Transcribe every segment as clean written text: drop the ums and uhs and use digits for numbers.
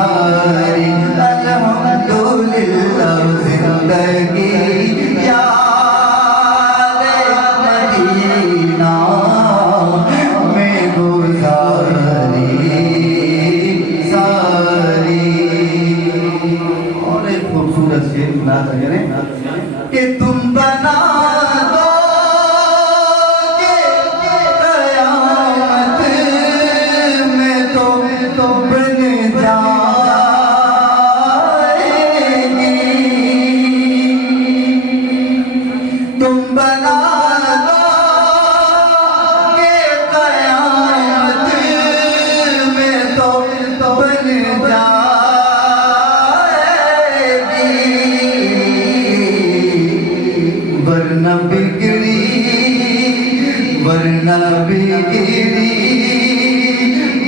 सारी अल्हम्दुलिल्लाह जिंदगी याद मदीना में गुजारी सारी। और एक खूबसूरत शेर सुना था कि तुम बना दो के कयामत में तो बन जाएगी। तुम बना दो के कयामत में तो बन जाएगी। वरना बिगड़ी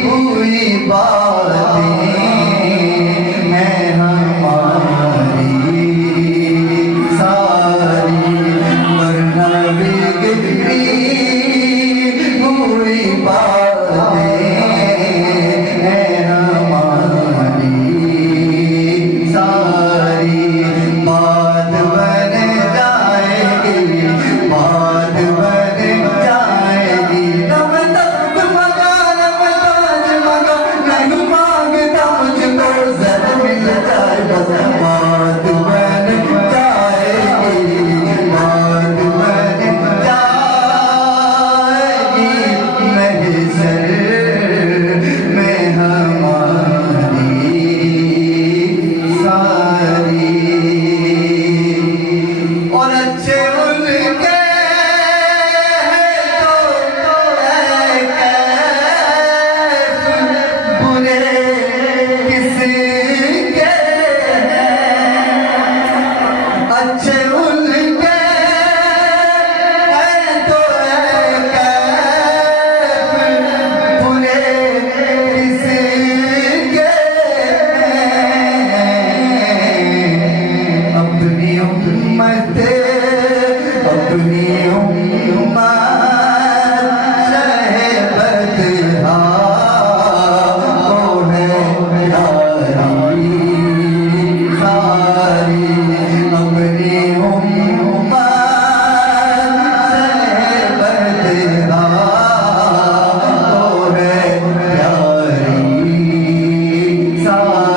हुई बातें हैं हमारी सारी। वरना बिगड़ी हुई बातें हैं हमारी सारी। बात बन जाएगी, बात बन जाएगी। तब तक मगा ताज मगा नहीं मांगता मुझको जर मिल जाए बस। बात बन जाएगी, बात बन जाएगी महशर में हमारी सारी। और अच्छे उनके तो बुरे किसके। अच्छे उनके तो बुरे किसके। अपनी उम्मत अपनी उम्मत चाहे बदहा वो है प्यारी सारी। अपनी उम्मत चाहे बदहा वो है प्यारी सारी।